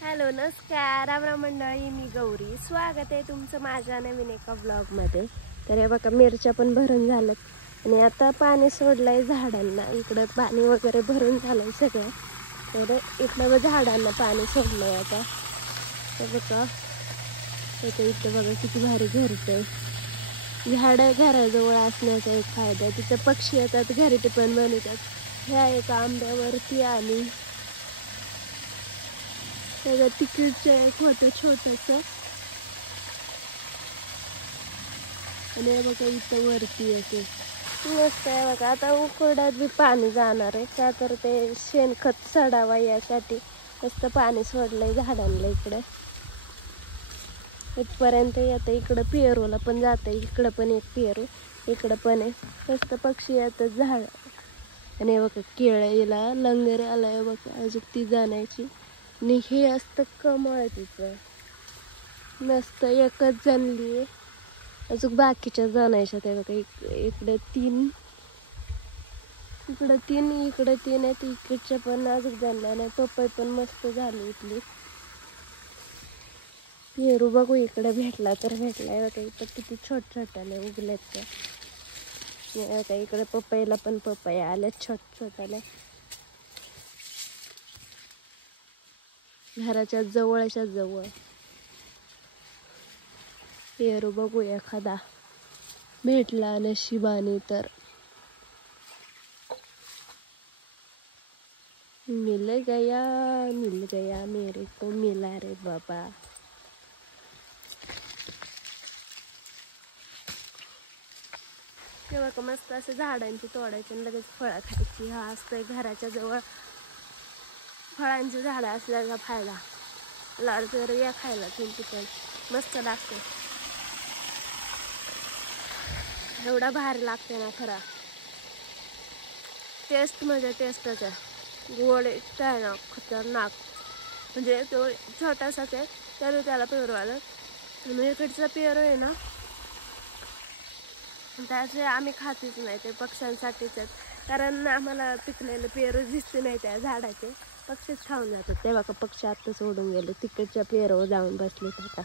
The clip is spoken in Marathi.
हॅलो नमस्कार रामराम मंडळी, मी गौरी. स्वागत आहे तुमचं माझ्या नवीन एका ब्लॉगमध्ये. तर हे बघा मिरच्या पण भरून झाल्यात आणि आता पाणी सोडलंय झाडांना. इकडं पाणी वगैरे भरून झालंय सगळं. तर इकडं झाडांना पाणी सोडलंय आता. तर बघा इथं बघा किती भारी घरटं. झाडं घराजवळ असण्याचा एक फायदा आहे. तिथं पक्षी येतात, घरटे पण बनवतात. ह्या एका आंब्यावरती आणि सगळं तिकडचं एक होतं छोटंसं. आणि हे बघा इथं वरती येते मस्त आहे बघा. आता उकरड्यात बी पाणी जाणार आहे का, तर ते शेणखत सडावा यासाठी मस्त पाणी सोडलंय झाडांना. इकडं इथपर्यंत येतं. इकडं पेरूला पण जातं. इकडं पण एक पेरू, इकडं पण आहे. मस्त पक्षी येतात झाड. आणि हे बघा केळीला लंगर आलाय बघा, अजून ती जाण्याची. आणि हे असतं कमळ. तिचं मस्त एकच जणली, अजून बाकीच्या जणायच्या. ते बघा इकडे तीन, इकडं तीन, इकडे तीन आहेत. इकडच्या पण अजून जणल्या नाही. पपई पण मस्त झाली इथली. पेरू बघू इकडे भेटला तर भेटलाय बघा. इथं किती छोट छोट्याने उगलेत ते. बघा इकडे पपईला पण पपई आल्या छोट छोट्याने. घराच्या जवळच्या जवळ पेरू बघू एखादा भेटला नशिबाने तर. मिल गया मेरे को मिला रे बाबा. तेव्हा का मस्त असं झाडांची तोडायची आणि लगेच फळं खायची. हा असतंय घराच्या जवळ फळांची झाडं असल्याचा फायदा. लाड तर या खायला तुमची पण मस्त लागते. एवढा भारी लागते ना खरा. टेस्ट म्हणजे टेस्टच आहे. गोड काय ना खतरनाक. म्हणजे तो छोटासाच आहे तरी त्याला पेरू आलं. आणि इकडचा पेरू आहे ना, त्याचे आम्ही खातच नाही. ते पक्ष्यांसाठीच आहेत. कारण आम्हाला पिकलेले पेरू दिसते नाही त्या झाडाचे. पक्षीच खाऊन जातात. ते बघा पक्षी आत्ता सोडून गेले. तिकडच्या पेरूवर जाऊन बसलेत आता.